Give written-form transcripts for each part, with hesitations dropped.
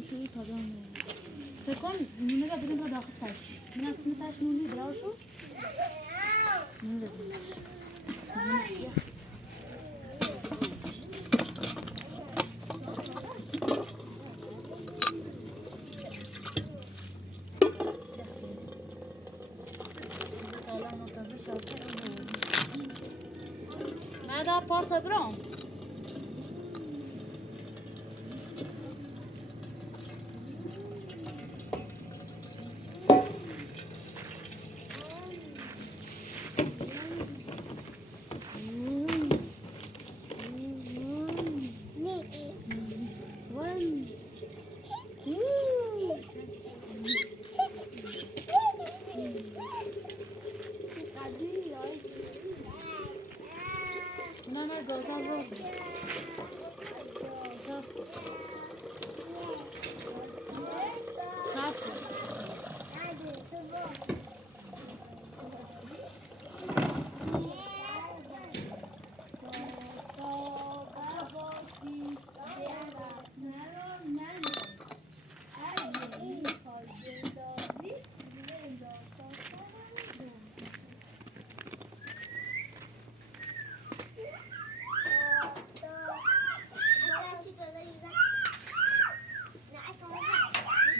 میشه تازه فکر کن نونه را بریم داخل تاش من اسم تاش نونی براشو نونه ماذا باص برام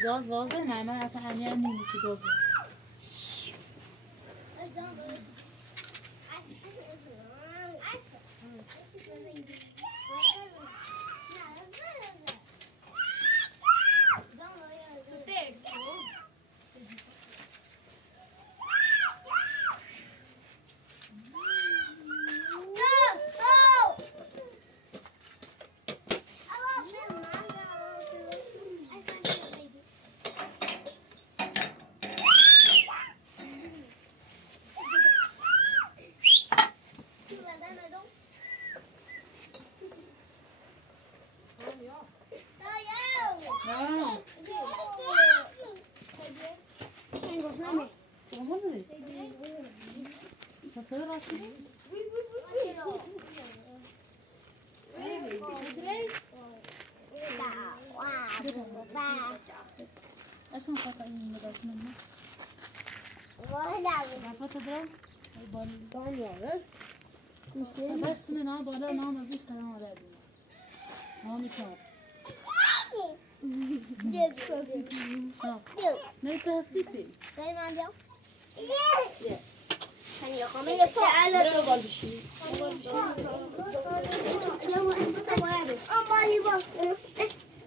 گاز وازه معنی اصلا همیان نیمی چی گاز واز عشان خاطر این مدرس منه رفت تدرم بس من بالا نام ازش تمام دادی نامی کار نه تحسیتی سای من بیام هني قومي تعالى برو بشي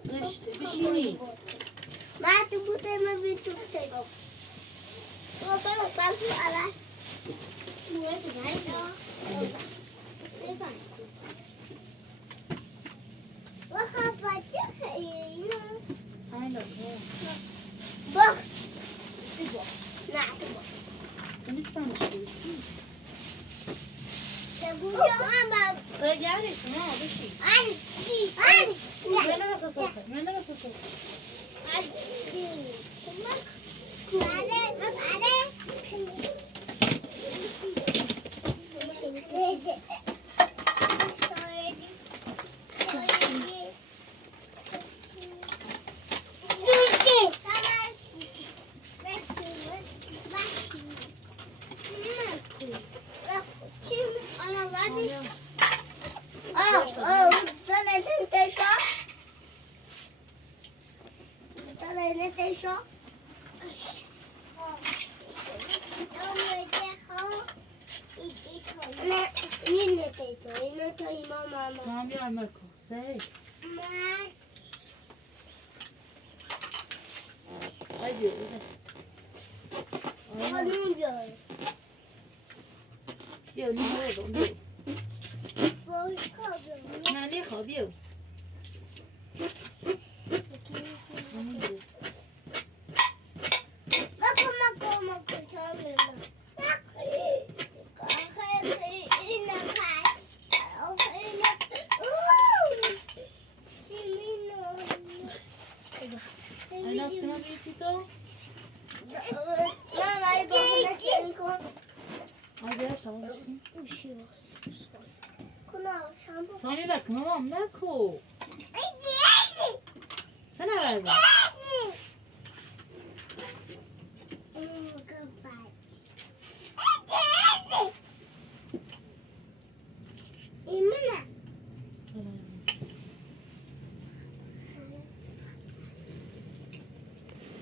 زشت بشيني ما تبوتي ما بيتوتي وطلع طالع على وخفتك سايلر بخ تبغى نعم تبخ بالنسبة تقول أنا رجعني ما بشي أنت وين بس صوتك وين بس صوتك Mami amako, say. Ayı. Yo, ni ho do. Nani خوابیو. بیارش تمام بشکیم کنار شامپو سامی بک مامان نکو چه نبرده ایمونه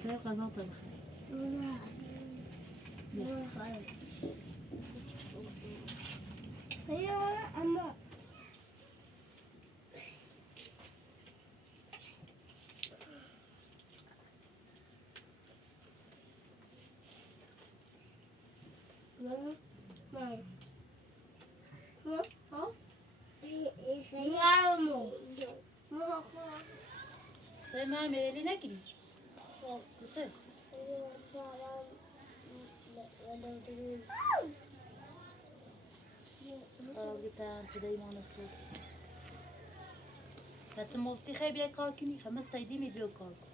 سر غذا تا بخیر اما سر من میدلی نگیری چه قابلتان تدای ما نصوت حتی مفتی خیلی بیا کار کنی 5 تایدی می بیا کار کن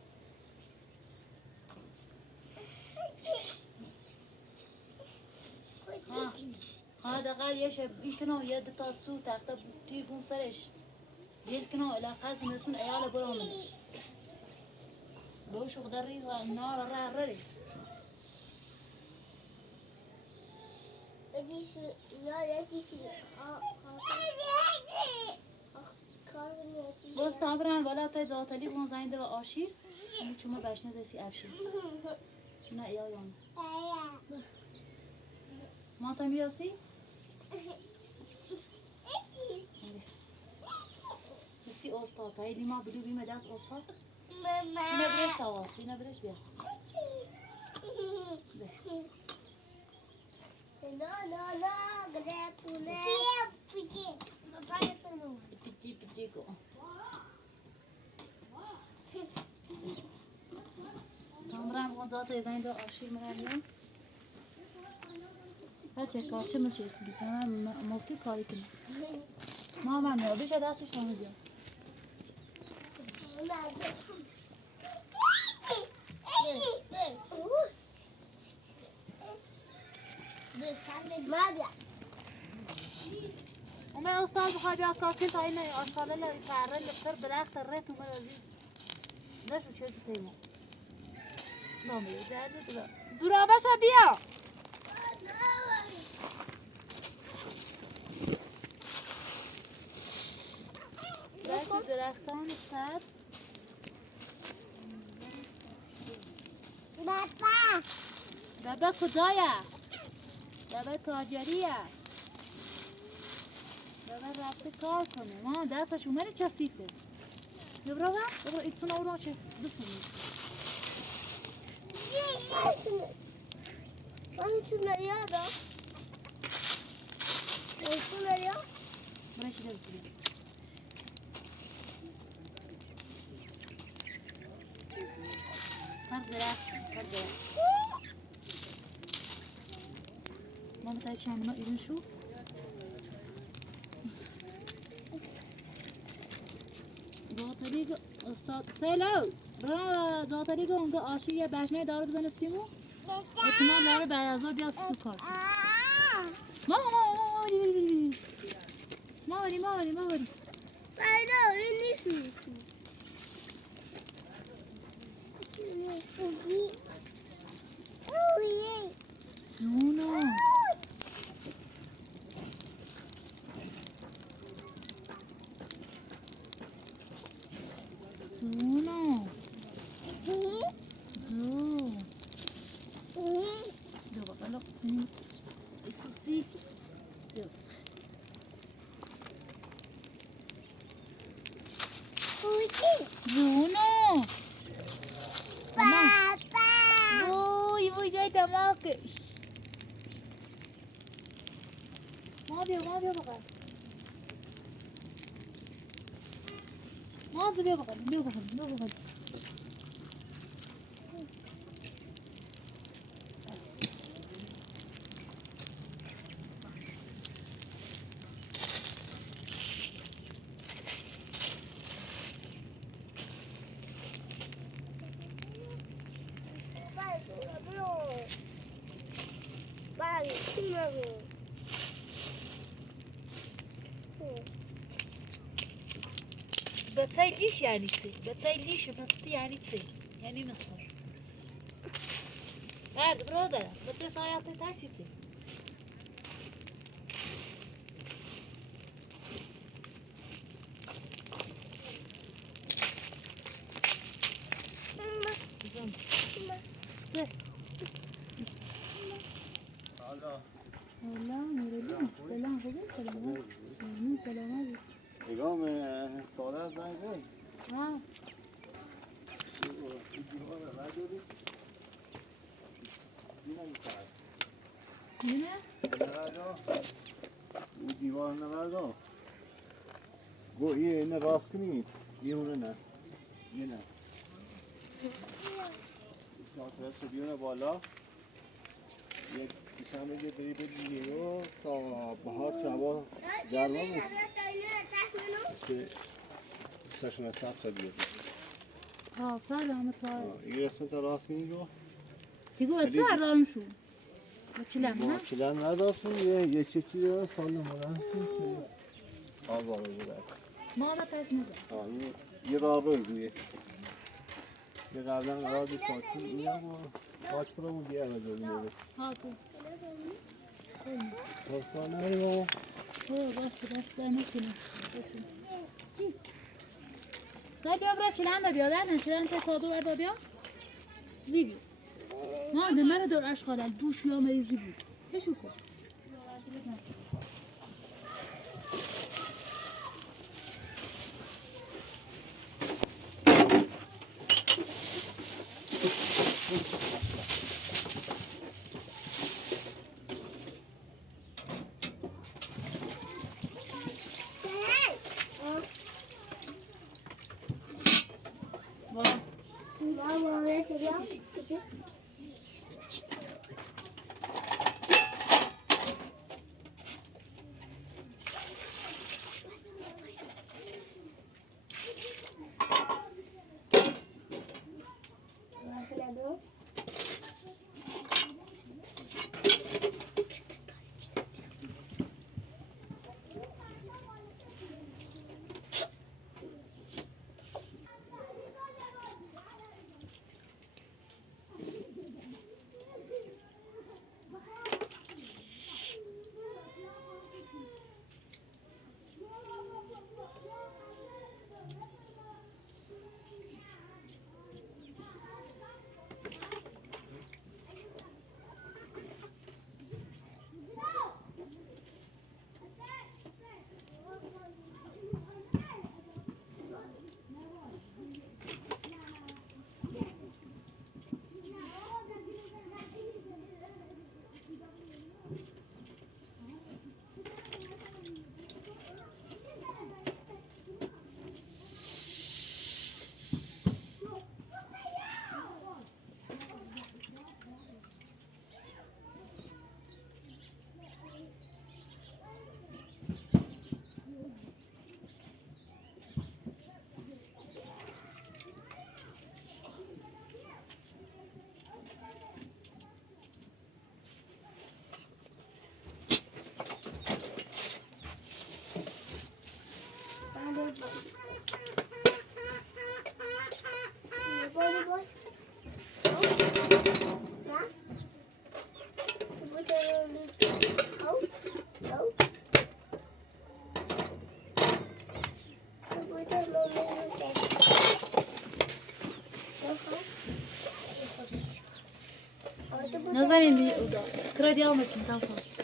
ها دقیقا یه شب این کنو یه دو سو تخته تیر بون سرش دیل کنو علاقه نسون ایال برامنش بوشو خدری و نا ره ره باز تابران بالا تا زاتلی بون زنده و آشیر اون چما بشنه زیسی افشیر نه یا یان ما تا میاسی بسی اوستا پایلی ما بلو بیم دست اوستا اینا برش تواس اینا برش بیا پیچی پیچی کو تامران بون زات زنده و آشیر منم بچه کارچه میشه اسمی تمام مفتی کاری کنه ما من یا بیش دستش نمیدیم اومه استاد بخواه بیا کار کن تا اینه آشکاله لوی پره لفتر درخت ریت اومه رازی نشو چه تیمو نامه درده تو زورا باشه بیا درختان سبز بابا کجایه؟ بابا کارجاریه بابا رفته کار کنه ما دستش اومده چسیفه ببرا ببرا ایتسون اورا چس بسونی ایتون یادا ایتون یادا برای چی دلتونی هر درخت ما بتاعي چند ما ایرون شو زاتریگ استاد سلو برا زاتریگ اونجا آشی یه بشنه داره بزنه سیمو احتمال داره بعد از ظهر بیاد تو کار مامانی نه این نیست جونو Isso sim. Bruno. Papa. Ui, vui dây tao mau kì. Mau biar bakal. Mau biar bakal. Vale, sí, بتسيليش يعني تسي بتسيليش مستي يعني تسي يعني نصفر هاد برودة بتسي صايعتي تاسي تسي زوم سي والله نورالله سلام خدين سلامات من سلامات اقام ساله زنگ زد ها نه این دیوار نوردا گو اینه راست کنید یه اونه نه یه نه شاطرت رو بیونه بالا یه کشنه یه بری بدید رو تا بهار که هوا گرما بود سشون سخت تا بیاد ها سلامت صاحب یه اسمت راست کنید رو تقول تصعد شو بتشلم ما چیلن نداشتیم یه چکی رو سال نمونن آزار رو برد ما ما تاش نزد یه راه روی روی یه قبلا قرار بود پاکی این هم پاک برامون دیگه عوض ببینه ها تو پاک نریم و باشه دست نکنه چی سای بیا برای چلم بیا نه چلم تا کادو بردا بیا زیبی ما ده مرا دور اشغال دوش یا مریضی بود بشو کن نازنین دی کردی آمد کن تا فرس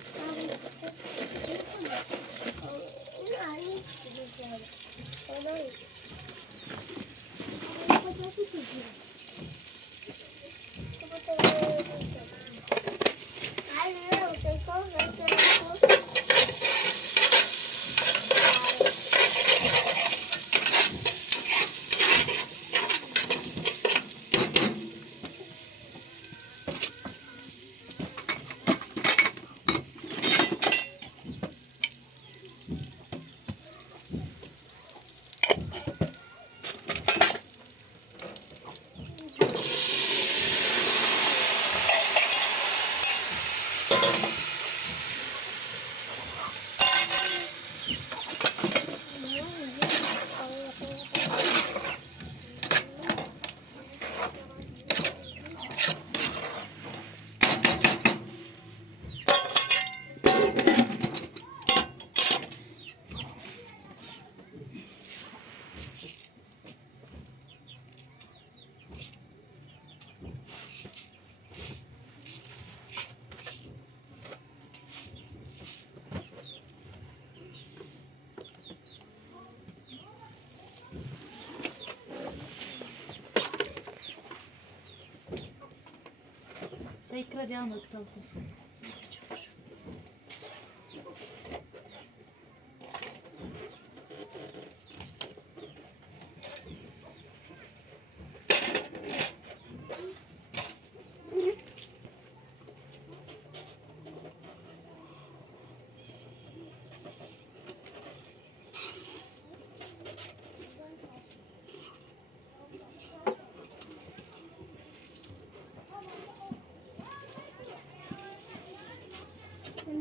سيكرة دي أنا كتاب بس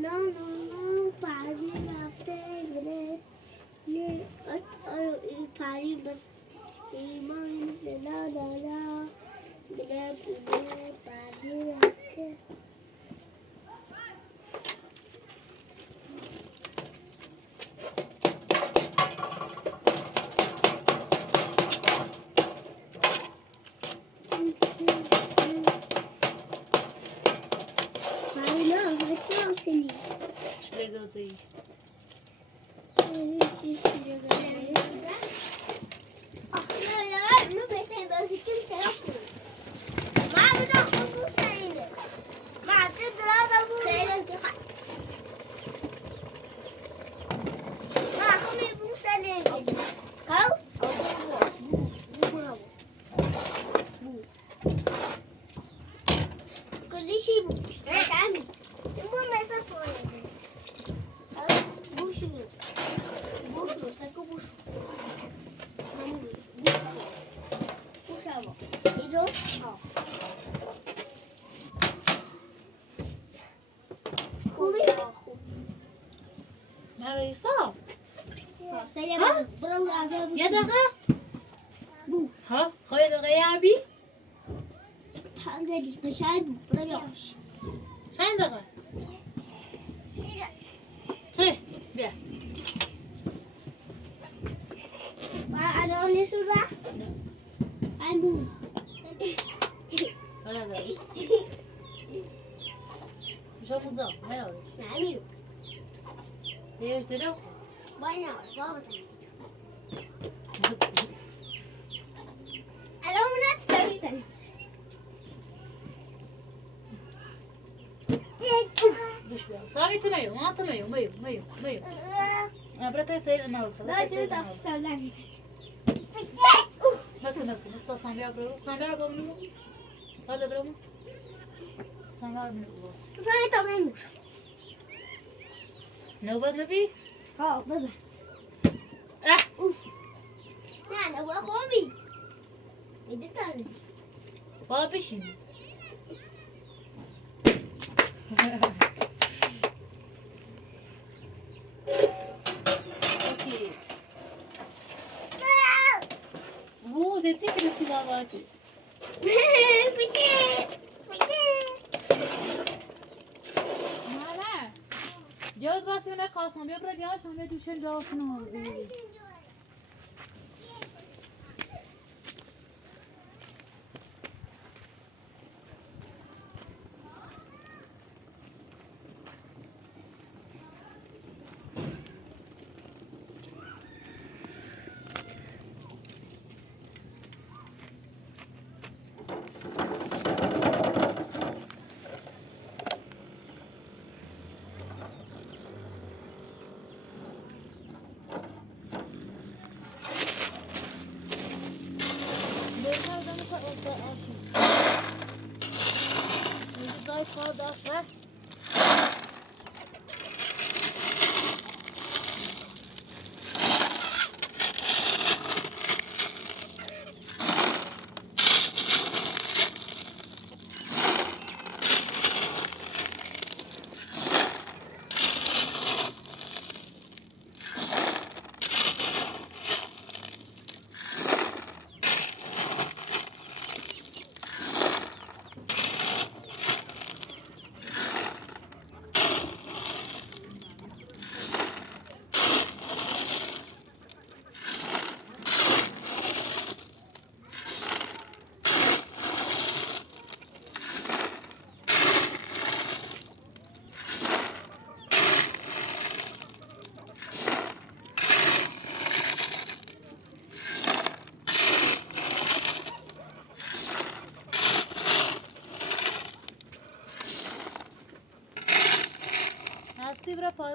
No, पानी लाते हैं ने और पानी बस ईमान से ना डाला बिना पीने पानी लाते पानी ना बच्चों से नहीं شلي زي كل شيء تعمل المهم ما يفرق بوشو بوشو ساكو بوشو مامو بوشو إيدو خوبی ما بيصاب سلام برو عذاب يا دقة بو ها خويا دقة يا عبي تنزلي تشاهد برو شاين دقة شايف بيا أنا أولي سودا أنو ولا بقى مش مزاق ما يعرف نعمله هي زلوخ باينا بابا تنست أنا من أستوي تنست بوش بقى صاري تميو ما تميو ميو أنا بريت سيل أنا ولا لا تنسى تستوي نفس نفس سامبيا برو سامبيا بمنو هذا برو سامبيا من الوص صاري تمام نوبة نبي بابا لا أنا أخوي إذا تاني بابشين أكيد وو زيتي كرسي باباجي ماما جوز راسي من قاسم يبرد يا شو ما دوشن جوافنا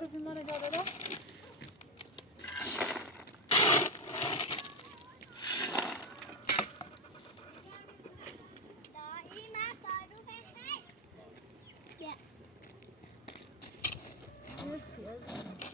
بزن ما رو دادا مرسی عزیزم.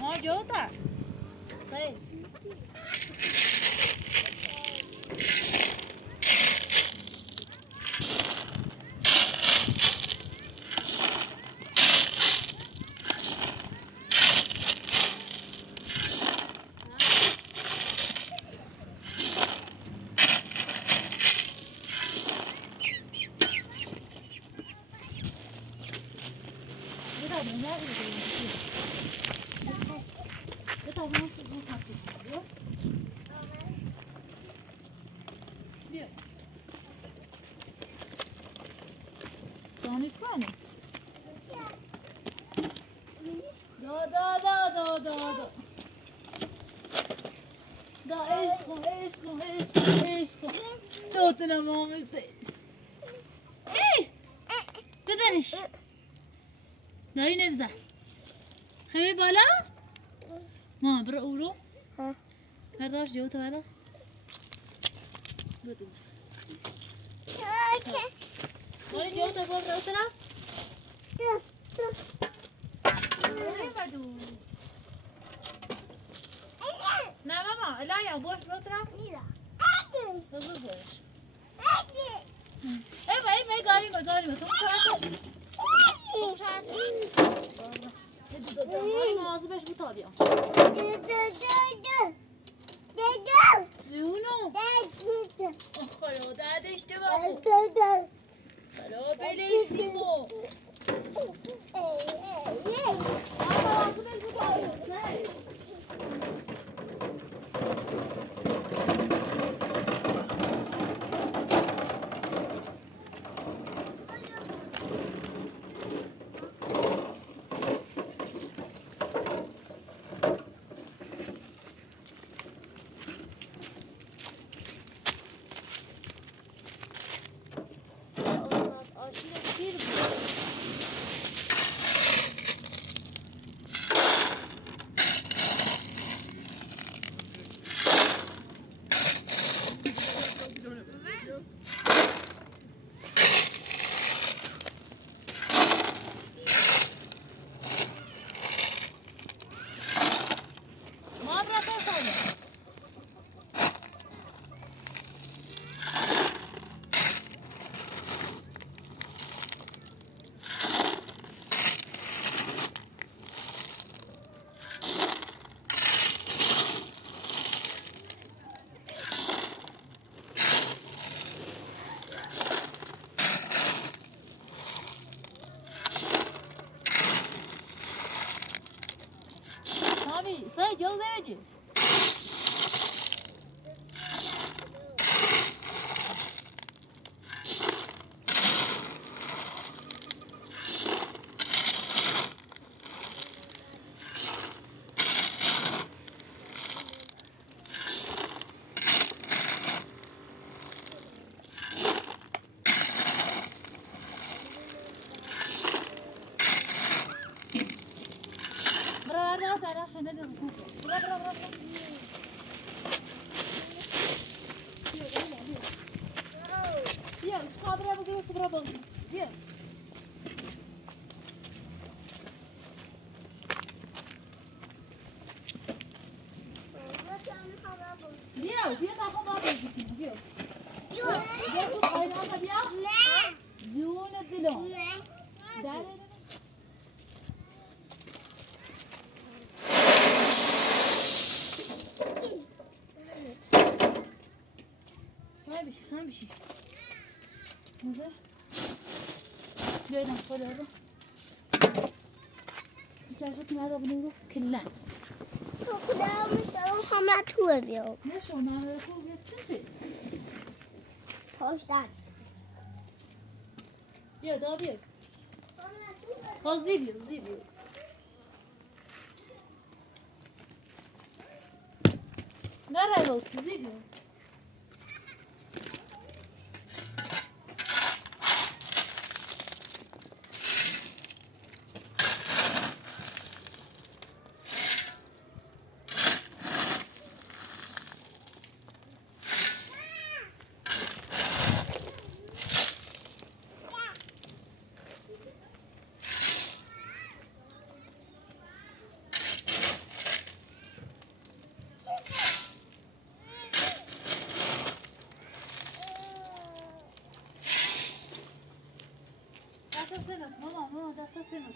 ما جوتا صحیح سامی کنه دا عشق دوتونم آمسه چی؟ بدنش داری نبزن خیلی بالا؟ ما برو او رو برداشت جو تو برداشت بدون مالی جو تو برو برو نه ماما الایا برو برو بزرگ برش ای گاری ما تو چرا مواظبش بود تا بیام جونو خدا دردش تو بابو خدا بلیسیمو Sai, jauh aja. Bırak bırak bırak. Diyor, kabire bu göğsü bırak olsun. Diyor. Diyor, bir takım var böyle diyor. Diyor, şu kaynağına bir al. Cüğünü dilon. Dere Sen bir şey. Nerede? Böyle koyuyorum. İçerisi nerede bunu? Kirlen. Hamla tuğuyor. Ne şu onları koy geçsin. Hoştan. Diyor daha bir. Ha zibiyor. Nereye olsun zibiyor? Mama, dasta senin.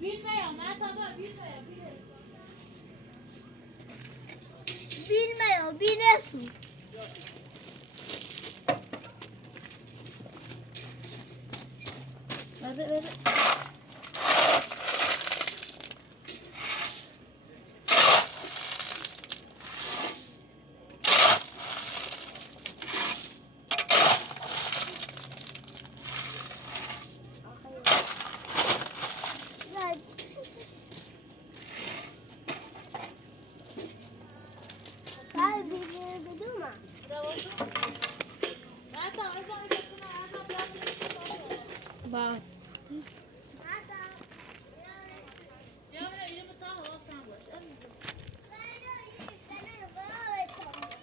Bilmiyorum, ben tabii bilmiyorum. Bilmiyor, biliyorsun. Ver. Bak.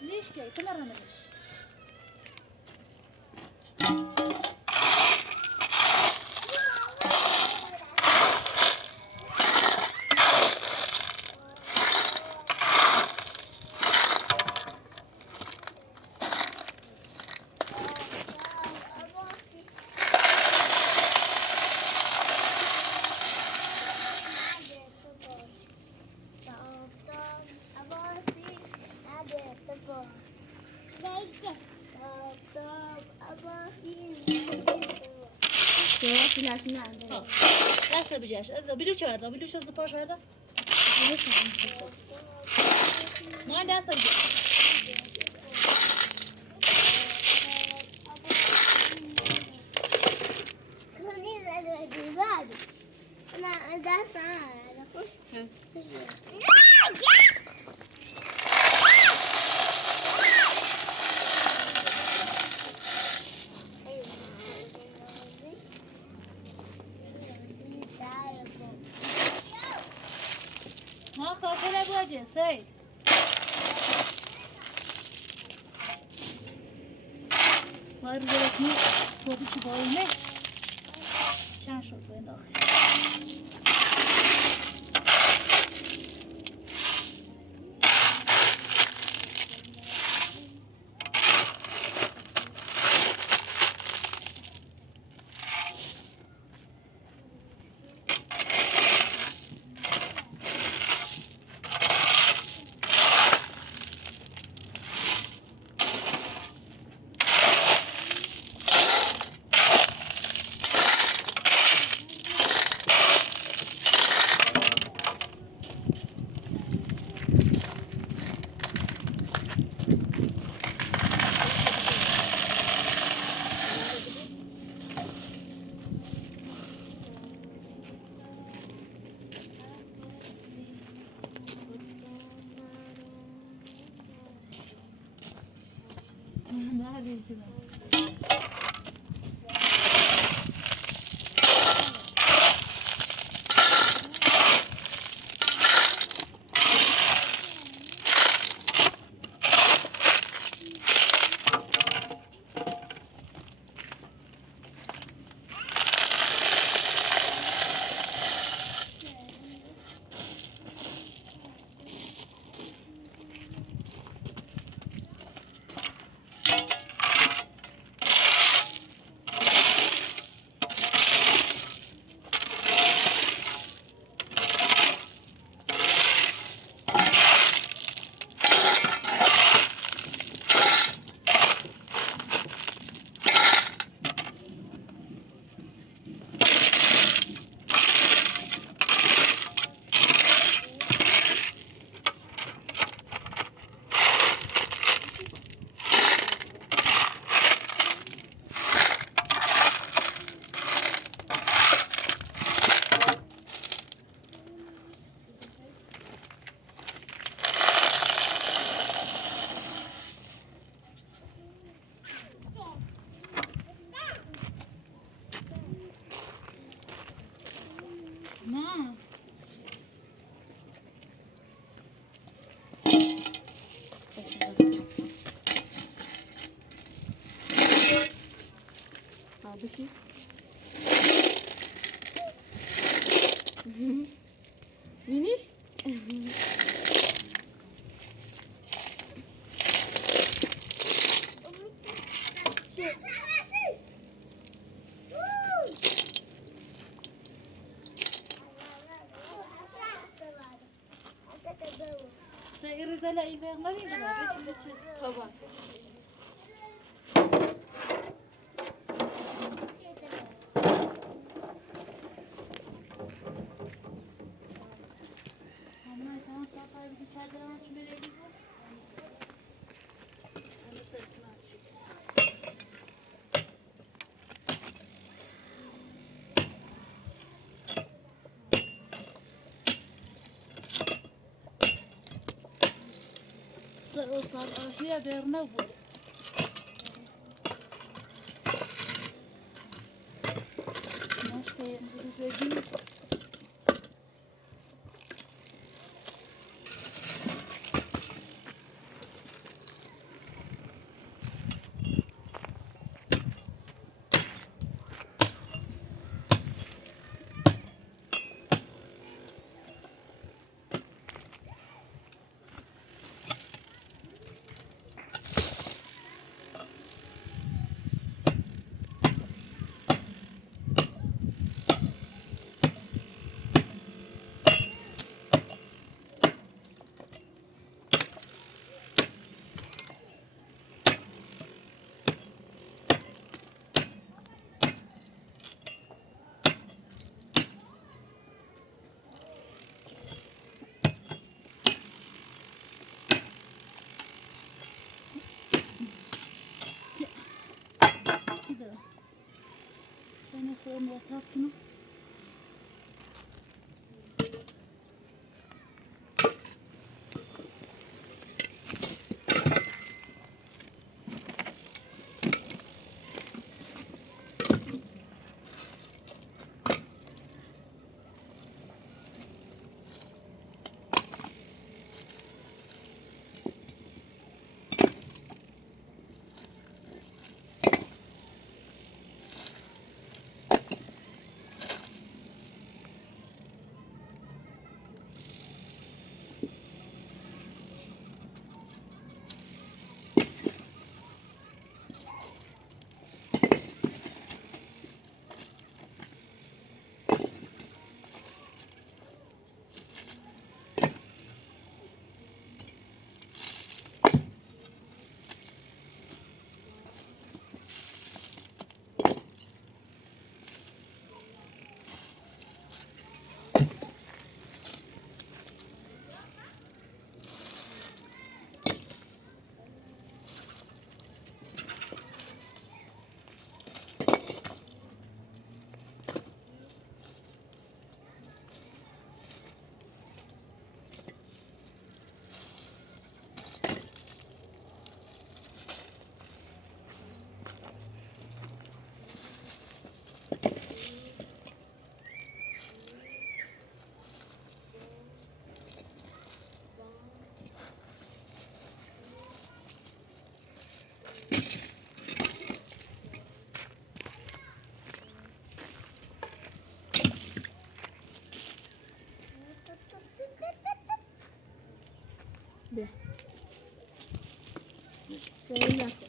ليش كي كل مرة نفس Nasıl yapacağız? Biluç vardı. Biluç nasıl paşardı? Ne derse ما خاطر بوجه سيد ما رجعتني صوبي كباينه شان شو بين داخل نه دیگه. نه بشی بینیش سعی زلا ای فرمانی بلا بچه طبعا همه تمام صفای بودی چه دارم چی میره بیرون همه ترسنا چی استاد آشیا برنه بود نشته امروزگی كده انا فوق مرتب كده سعی نکن.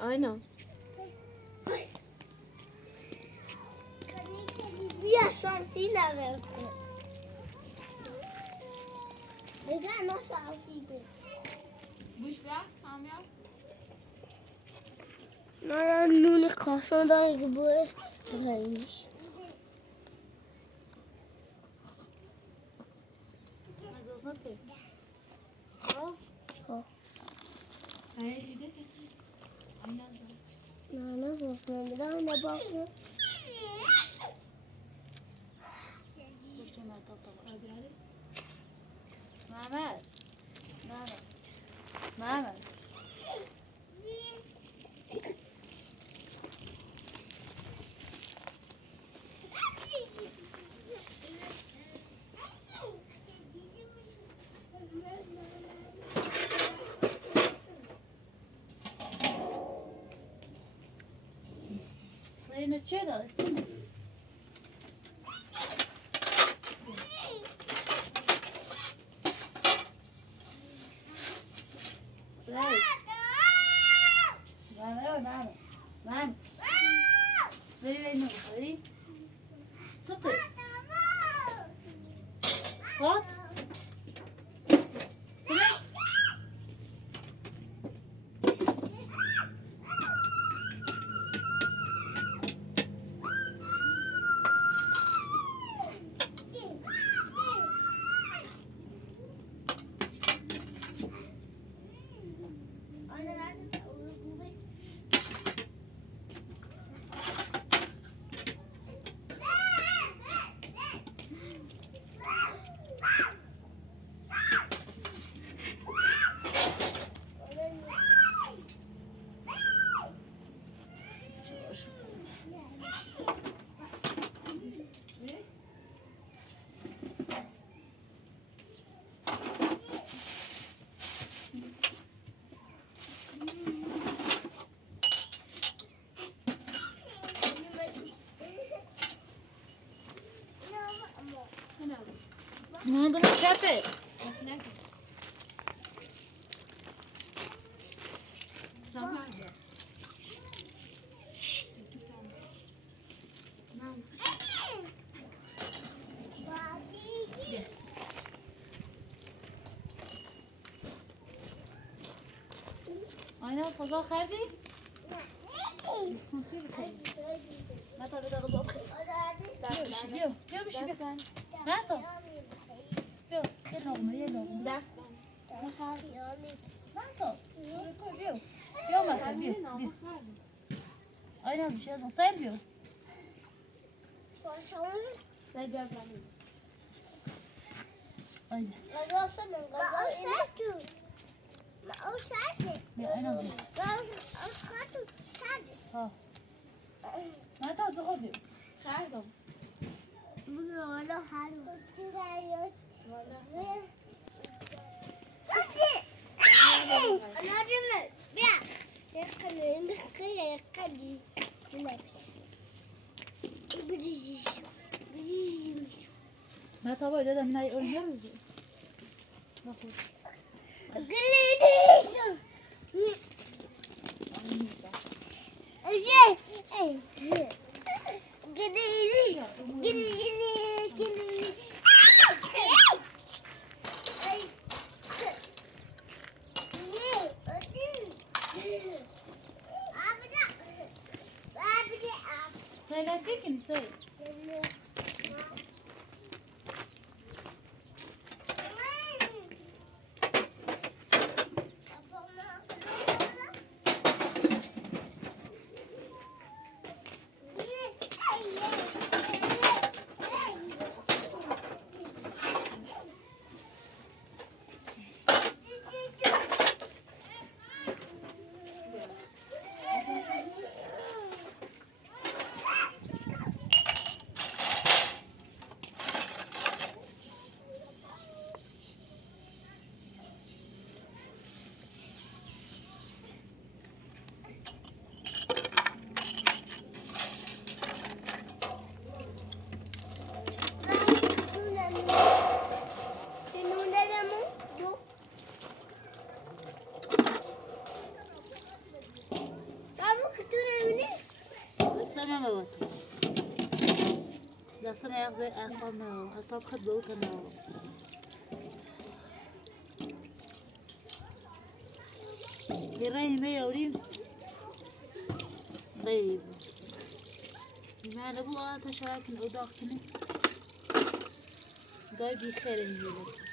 آینا بیا شانسی نوست کن. بگه ما شانسی کن. گوش بیا سامیا. من نون کاشان دارم که باید بخوریش. نه گفتم بدم نباشه. محمد محمد اینو چه داد؟ من بری اینو بخوری؟ سطح خواهد؟ سمت؟ نه دونه کپه آینا فضا خردی؟ نه تا بده غذا بخیر بیا بیا بشی بیا نه تا بیا یه لغمه یه لغمه دستم نه تا بیا بیا مثلا بیا بیا آینا بیشه از سایل بیا سعید بیا بریم آینا بیا آینا بیا ها نه تا از خود بیا خردم بگو والا حلو ما تابا دادم من اي اول مرزي ناخذ سيلاتيك نسي السنة ما بطل ده سنة ياخذ أصاب خد بوتنا يراي ما يورين طيب ما لبو أنت شايف الأوضاعكني ده بيخير يجيلك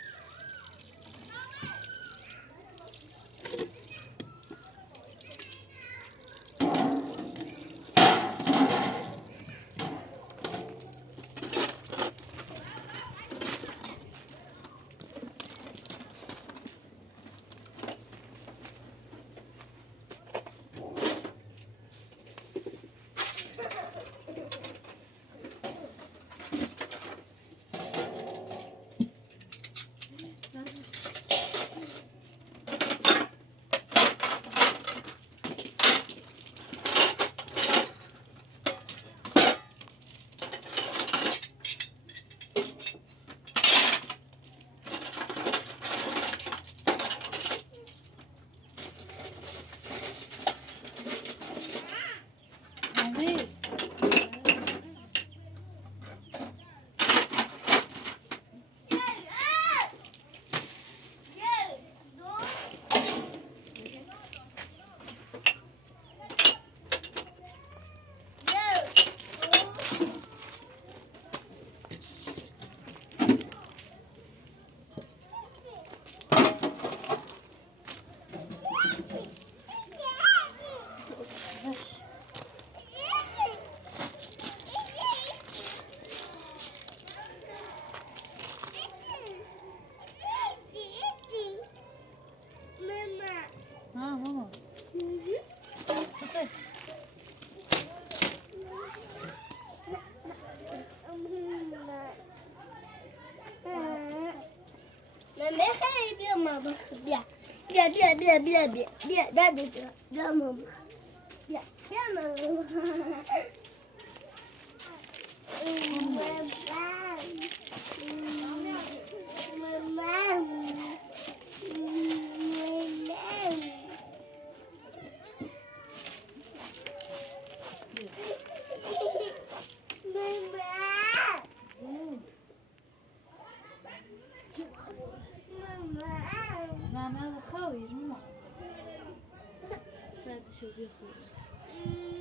ماما صحيح ماما خلي بيا ماما بيا بيا بيا بيا بيا بيا بيا بيا بيا بيا ماما بيا بيا ماما ماما خوي ماما ساد شو بيخوي